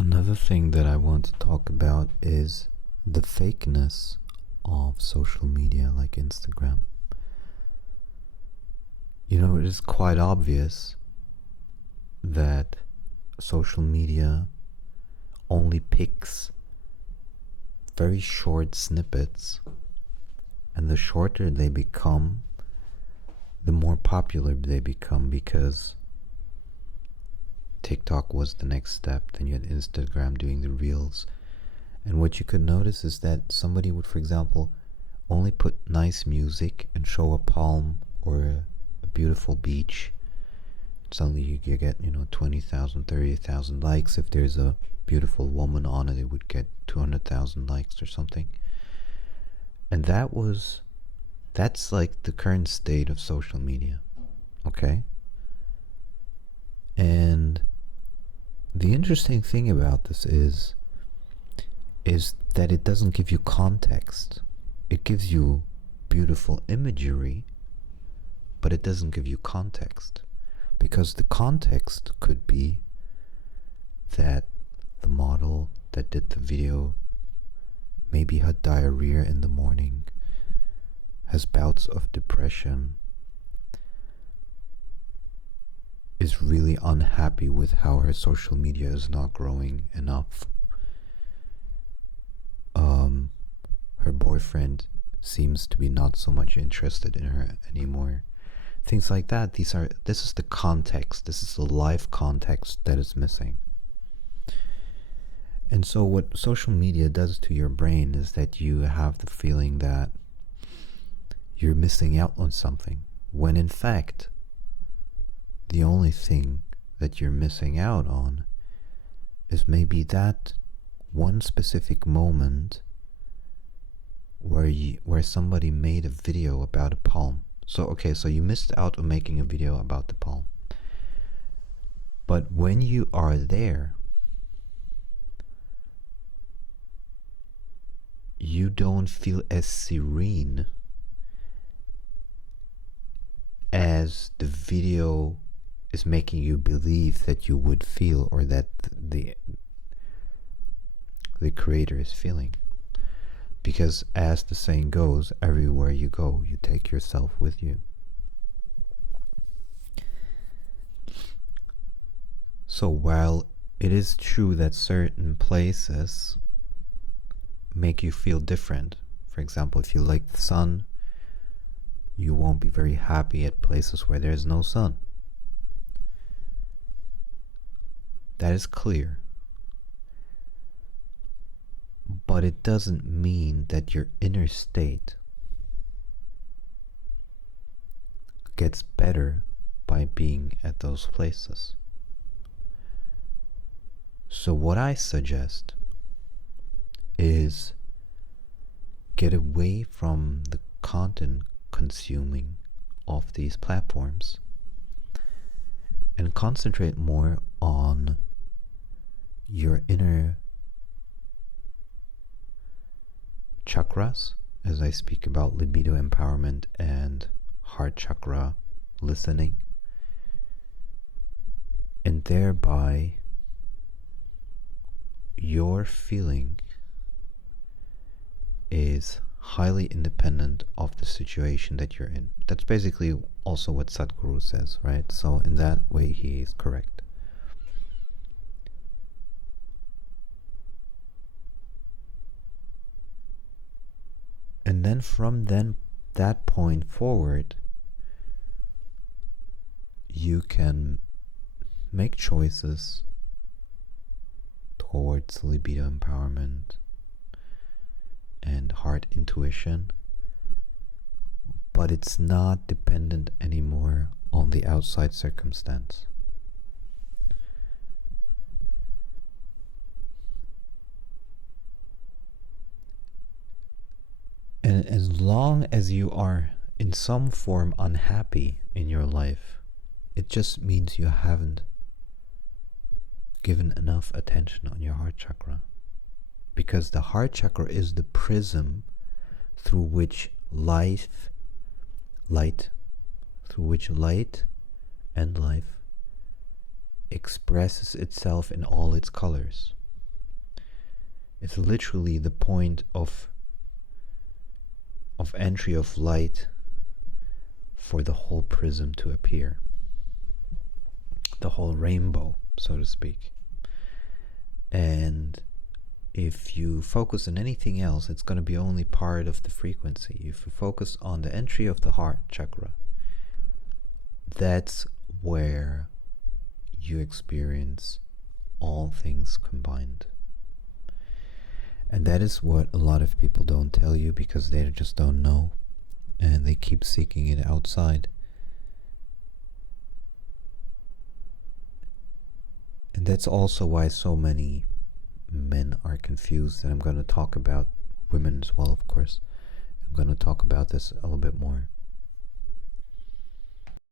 Another thing that I want to talk about is the fakeness of social media like Instagram. You know, it is quite obvious that social media only picks very short snippets, and the shorter they become, the more popular they become, because TikTok was the next step, then you had Instagram doing the reels. And what you could notice is that somebody would, for example, only put nice music and show a palm or a beautiful beach. Suddenly you get, 20,000, 30,000 likes. If there's a beautiful woman on it, it would get 200,000 likes or something. And that's like the current state of social media. Okay? And the interesting thing about this is that it doesn't give you context. It gives you beautiful imagery, but it doesn't give you context. Because the context could be that the model that did the video maybe had diarrhea in the morning, has bouts of depression, is really unhappy with how her social media is not growing enough. Her boyfriend seems to be not so much interested in her anymore. Things like that. This is the context. This is the life context that is missing. And so what social media does to your brain is that you have the feeling that you're missing out on something, when in fact, the only thing that you're missing out on is maybe that one specific moment where somebody made a video about a palm. So you missed out on making a video about the palm. But when you are there, you don't feel as serene as the video is making you believe that you would feel, or that the creator is feeling. Because as the saying goes, everywhere you go, you take yourself with you. So while it is true that certain places make you feel different, for example, if you like the sun, you won't be very happy at places where there's no sun. That is clear. But it doesn't mean that your inner state gets better by being at those places. So what I suggest is get away from the content consuming of these platforms and concentrate more on your inner chakras, as I speak about libido empowerment and heart chakra listening, and thereby your feeling is highly independent of the situation that you're in. That's basically also what Sadhguru says, right? So in that way he is correct. And then from that point forward, you can make choices towards libido empowerment and heart intuition, but it's not dependent anymore on the outside circumstance. And as long as you are in some form unhappy in your life, it just means you haven't given enough attention on your heart chakra. Because the heart chakra is the prism through which light and life expresses itself in all its colors. It's literally the point of entry of light for the whole prism to appear, the whole rainbow, so to speak. And if you focus on anything else, it's going to be only part of the frequency. If you focus on the entry of the heart chakra, that's where you experience all things combined. And that is what a lot of people don't tell you, because they just don't know, and they keep seeking it outside. And that's also why so many men are confused, and I'm going to talk about women as well, of course. I'm going to talk about this a little bit more.